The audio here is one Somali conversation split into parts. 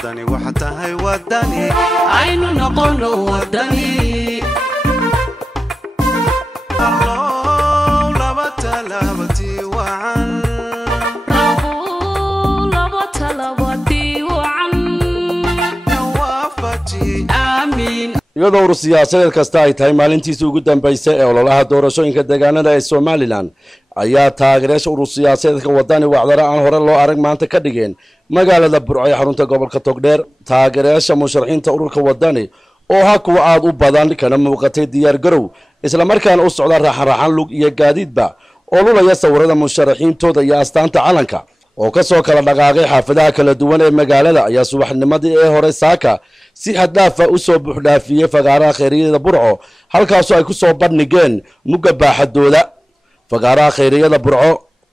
وداني وحتى هاي وداني عين نقول وداني الله لبتي وعن نوافتي آمين iyadoo ur siyaasadeed kasta ay tahay maalintiisii ugu dambeysay ee ololaha doorashooyinka deegaanada ee Somaliland ayaa taageerayaasha urur siyaasadeedka wadani wacdara aan hore loo arag maanta ka dhigeen magaalada Burco ee xarunta gobolka Togdheer taageerayaasha musharaxiinta ururka wadani oo ha kuwa aad u badan kana muuqatay diyaar garow isla markaana u socda raaxan lug iyo gaadiidba oo lulaya sawirada musharaxiintooda iyo astaanta calanka oo ka soo kala dhaqaaqay xaafadaha kala duwan ee magaalada ayaa subaxnimadii ee hore saaka si xad dhaaf ah u soo buuxdhaafiyay fagaaraha khayriyada Burco halkaas oo ay ku soo bandhigeen mugga baaxadooda fagaaraha khayriyada Burco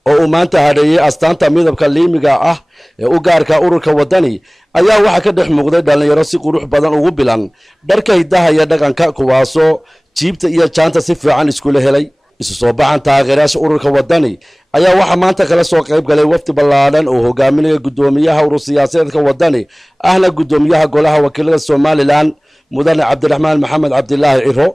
oo uu maanta hadheeyay astaanta midabka liimiga ah ee u gaarka ururka wadani ayaa waxa ka dhex muuqday dhalinyaro si qurux badan ugu bilan dharka hidaha iyo dhaqanka kuwaasoo jiibta iyo jaanta si fiican isku helay isu soo baxan taageerayaasha ururka wadani ayaa waxa maanta kala soo qayb galay wafdi ballaaran oo hogaaminaya gudoomiyaha urur siyaasadeedka wadani ahna gudoomiyaha golaha wakiilada Somaliland mudane Cabdiraxmaan Maxamed Cabdilaahi Ciro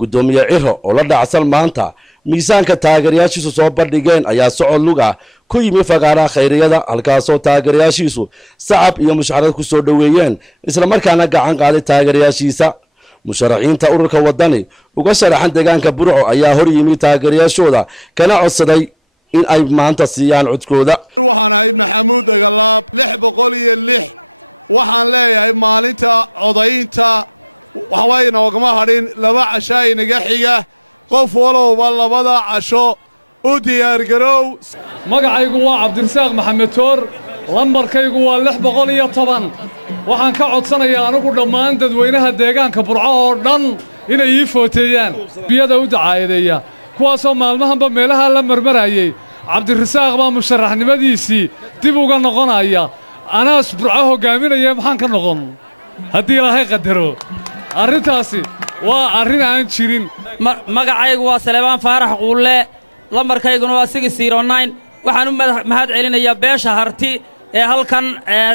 gudoomiye Ciro oo la dhacsan maanta miisaanka taageerayaashiisu soo bandhigeen ayaa socod lug ah ku yimi fagaaraha khayriyada halkaasoo taageerayaashiisu sacab iyo musharaxiin ku soo dhaweeyeen isla markaana gacan qaaday taageerayaashiisa musharaxiinta ururka wadani uga sharaxan deegaanka Burco ayaa hor yimi taageerayaashooda kana codsaday in ay maanta siiyaan codkooda waxaan ahay maxamuud dagalaab 606 waxaan leeyahay maalinta codaynta waxay noogama hadhin laba casho inaga xiga qof walowba labada casho u diyaar garow magacaygu waa Cabdirasaaq Maxamed Toor lambarkaygu waa 610 waxaan ka codsanayaa anigu dhammaan dadweynaha deegaanka Burco oo dhan inay ii footeeyaan biyada u dacaayadeeya kuwaasoo maalmahanba meelaha la marmarayay Cabdirasaaq baa musharaxnimadiisii dib uga noqonaya anaas Burco hogaaminaya maxaan ka noqon haddii Ilaahay qadaro arrintaasi waa arrin aan jirin magacaygu waa Salebaan Faarax Quulle lambarkayguna waa 609 waxaan u mahad celinayaa beesha harti ee halkan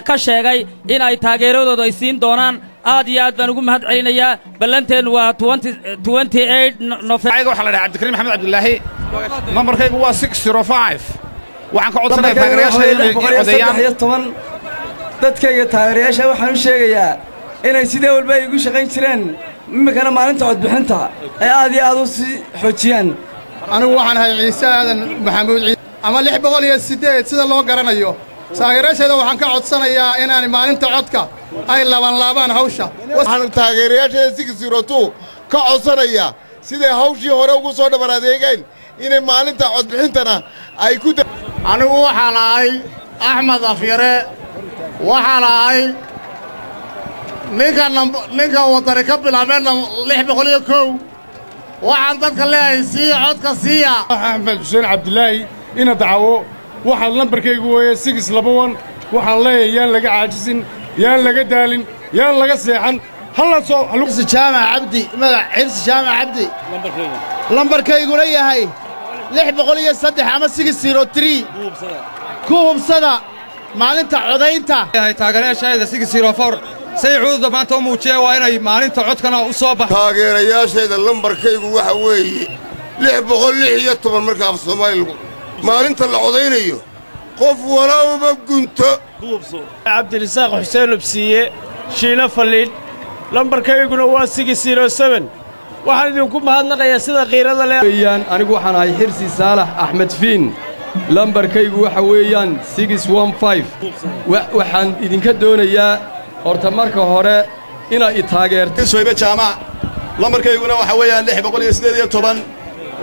ka sheegay in ay taageeradooda ay siin doonaan aad iyo aad baan ugu mahad celinayaa ballanteen waa 28 November waxa la dhahay Cabdikariim Maxamed Cabdilaahi lambarkaygu waa 605 waxaan ka codsanayaa taageerayaasha inay codeeyaan dadkayga taageerayaasha waxaan u sheegayaa inay sidee walba igu shaqayn jireen imikana maalinta codbixinta ay aad iyo aad u sii xoojiyaan anigu waxaan ahay Ciise Aadan Maxamuud ama 608 sida loo garanayo taageerayaasha waxaan ka codsanayaa inaan maalinta codka ay laabaan hawsha waxaan taageerayaasha 602 ka codsanayaa sidii hawshii hore ugu soo dhabaraadeegeen inay maalinta codbixintana ay ku anigu waxaan ahay Axmed Afyare waxaan ahay ninka wadani ka bilaabeen 601 waxaan dadka leeyahay sii codka siiya Axmed Xuseen Cabdilaahi ina dacwo waxaan lambarkaygu weeye 621 waxaan leeyahay yaan laga caajisin yaan laga daalin yaan laga seexan halla soo Xirsi Jaamac Cabdi magac Xirsi Jaamac Cabdi lambarkayguna yahay 603 ama 603 ku hubsada maalinta codaynta taageerayaasha 604 sayxuuda maanta muujiye waa inay maalinta codkana u soo baxo taageerayaasha lambarkaygu waxa weeye 610 marka af Soomaaliga maalinta la codaynayo qof walaalba gunto Cabdirasaaq Xuseen Lubsiye Shiina Faliid lambarkayguna waa 607 waxaan idinku mahadnaqayaa sida qiirada leh anigu waxaan ahay Xirsi Saalax Axmed Fiin lambarkaygu waxa weeyaan 615 waxaan idinka doonayaa horta marka hore inay taageerto Soyba Jaamac lambarkayguna waxa weeyaan 618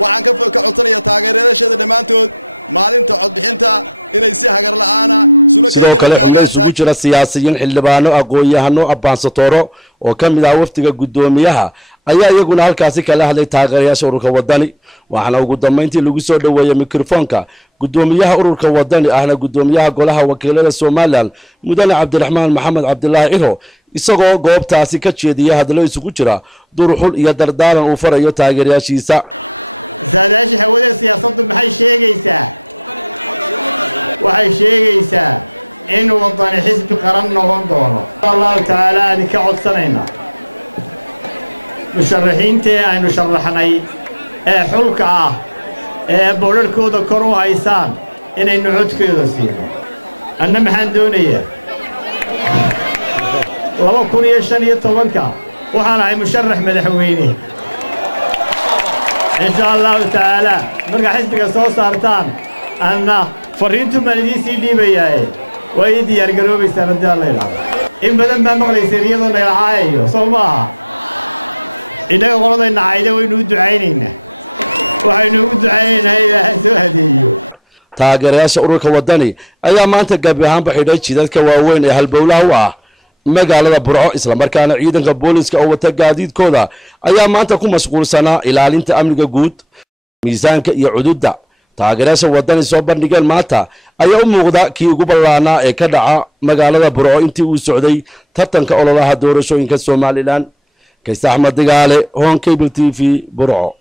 waxaan ka codsanayaa taageerayaasha dhamaantood maalinta codbixinta inay si hagar la'aana sidoo kale isugu jira siyaasiyiin xildhibaano aqoon-yahano abaansatooro oo ka mid ah wafdiga gudoomiyaha ayaa iyaguna halkaasi kala hadlay taageerayaasha ururka wadani waxaana ugu dambeyntii lagu soo dhaweeyay mikrofoonka gudoomiyaha ururka wadani ahna gudoomiyaha golaha wakiilada Somaliland mudane Cabdiraxmaan Maxamed Cabdilaahi Ciro isagoo goobtaasi ka jeediyay hadallo isugu jira duruxul iyo dardaaran uu farayo taageerayaashiisa saadaasha hawada siyaasaddu maxay sheegaysaa إن وطني حزب قرن نغندونه الله تعالى ذيك عد سنينا مشرحين تي أي مشرحني حلقة بولركودا كرو هايسان إن نعود كذا سينا أنا محندونية لو كون يشني طبنكا وحنا مشرح مدحويني إن شاء الله تعالى مرجع حزبك صوص أرتان أنا فرينتم من دي سي دي بياي ويدي يرجعوا بيستند الله يلعب إن بدل ما مغلي سريضا يلعايو صومها إذا غلط إن عايده وينود عيننا وينود عيننا إذا هديو taageerayaasha ururka wadani ayaa maanta gabi ahaanba xidhay jidadka waaweyn ee halbowlaha u ah magaalada Burco isla markaana ciidanka booliska oo wata gaadiidkooda ayaa maanta ku mashquulsanaa ilaalinta amniga guud miisaanka iyo xuduudda taageerayaasha wadani soo bandhigeen maanta ayaa u muuqda kii ugu ballaanaa ee ka dhaca magaalada Burco intii uu socday tartanka ololaha doorashooyinka Soomaaliland Kays Axmed Digaale Hon Cable TV Burco